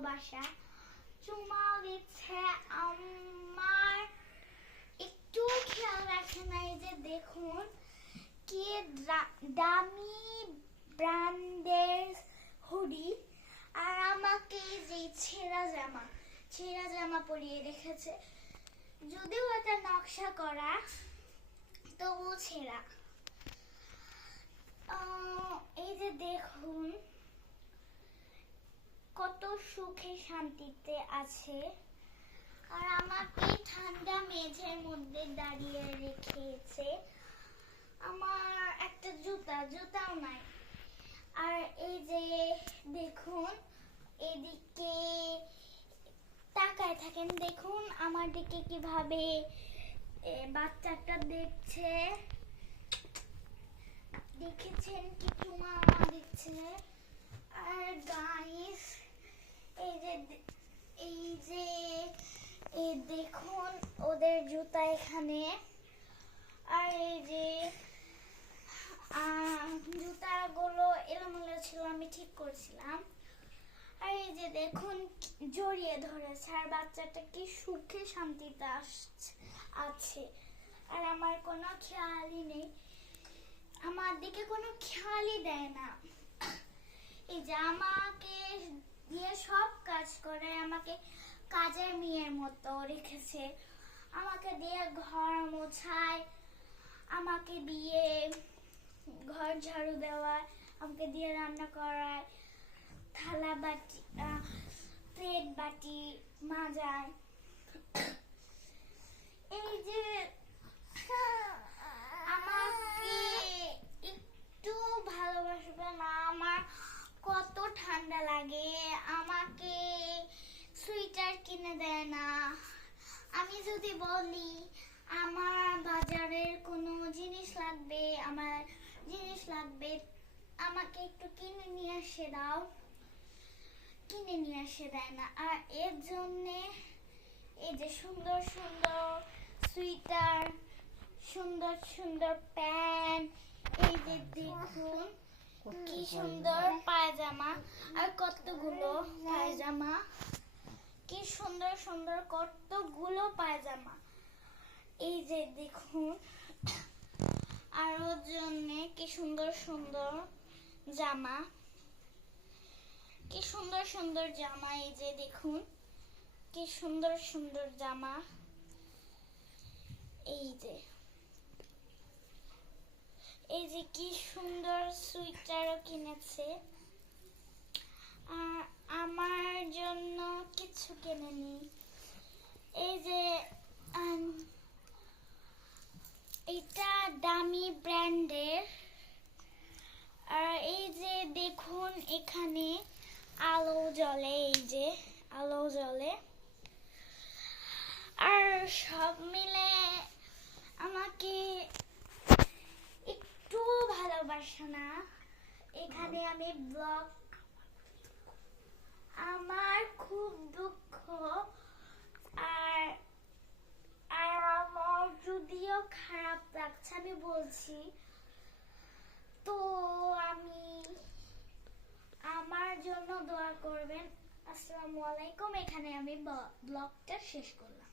ভালোবাসা। চুমা দিচ্ছে আমার। একটু খেয়াল রাখে না এই যে দেখুন কি দামি ব্র্যান্ডের হুডি। আর আমাকে যে ছেঁড়া জামা ছেঁড়া জামা পরিয়ে রেখেছে। যদিও এটা নকশা করা তবু ছেঁড়া। এই যে দেখুন কত সুখে শান্তিতে আছে। আর আমাকে ঠান্ডা মেঝের মধ্যে দাঁড়িয়ে রেখেছে। আমার একটা জুতা, জুতাও নাই। আর এই যে দেখুন, এদিকে তাকায় থাকেন, দেখুন আমার দিকে কীভাবে বাচ্চাটা দেখছে। দেখেছেন কি চুমা দিচ্ছে। আর গাইস এই যে এই যে এই দেখুন ওদের জুতা এখানে। আর এই যে জুতাগুলো এলোমেলো ছিল, আমি ঠিক করছিলাম। আর এই যে দেখুন, জড়িয়ে ধরেছে, আর বাচ্চাটা কি সুখে শান্তিতে আসছে আছে। আর আমার কোনো খেয়ালই নেই। আমার দিকে কোনো খেয়ালই দেয় না। এই যে আমাকে দিয়ে সব কাজ করে, আমাকে কাজের মেয়ের মতো রেখেছে। আমাকে দিয়ে ঘর মোছায়, আমাকে দিয়ে ঘর ঝাড়ু দেওয়ায়, আমাকে দিয়ে রান্না করায়, থালা বাটি প্লেট বাটি মাজায়। এই যে আমাকে একটু ভালোবাসবে না আমার কত ঠান্ডা লাগে আমাকে সুইটার কিনে দেয় না। আমি যদি বলি আমার বাজারের কোনো জিনিস লাগবে আমার জিনিস লাগবে আমাকে একটু কিনে নিয়ে এসে দাও। কিনে নিয়ে এসে দেয় না। আর এর জন্যে এই যে সুন্দর সুন্দর সুইটার সুন্দর সুন্দর প্যান্ট এই যে দেখুন কি সুন্দর পায়জামা আর কতগুলো পায়জামা। সুন্দর সুন্দর কতগুলো পায়জামা? এই যে দেখুন, আর জন্যে কি সুন্দর সুন্দর জামা। কি সুন্দর সুন্দর জামা এই যে দেখুন, কি সুন্দর সুন্দর জামা। এই যে এই যে কি সুন্দর সুইটারও কিনেছে আর আমার জন্য কিছু কেনেনি এই যে আম, এটা দামি ব্র্যান্ডের। আর এই যে দেখুন এখানে আলো জ্বলে, এই যে আলো জ্বলে। আর সব মিলে আমাকে একটু ভালোবাসে না। এখানে আমি ব্লগ আমার খুব দুঃখ। আর আর আমার যদিও খারাপ লাগছে আমি বলছি, তো আমি আমার জন্য দোয়া করবেন। আসসালামু আলাইকুম, এখানে আমি ব্লগটা শেষ করলাম।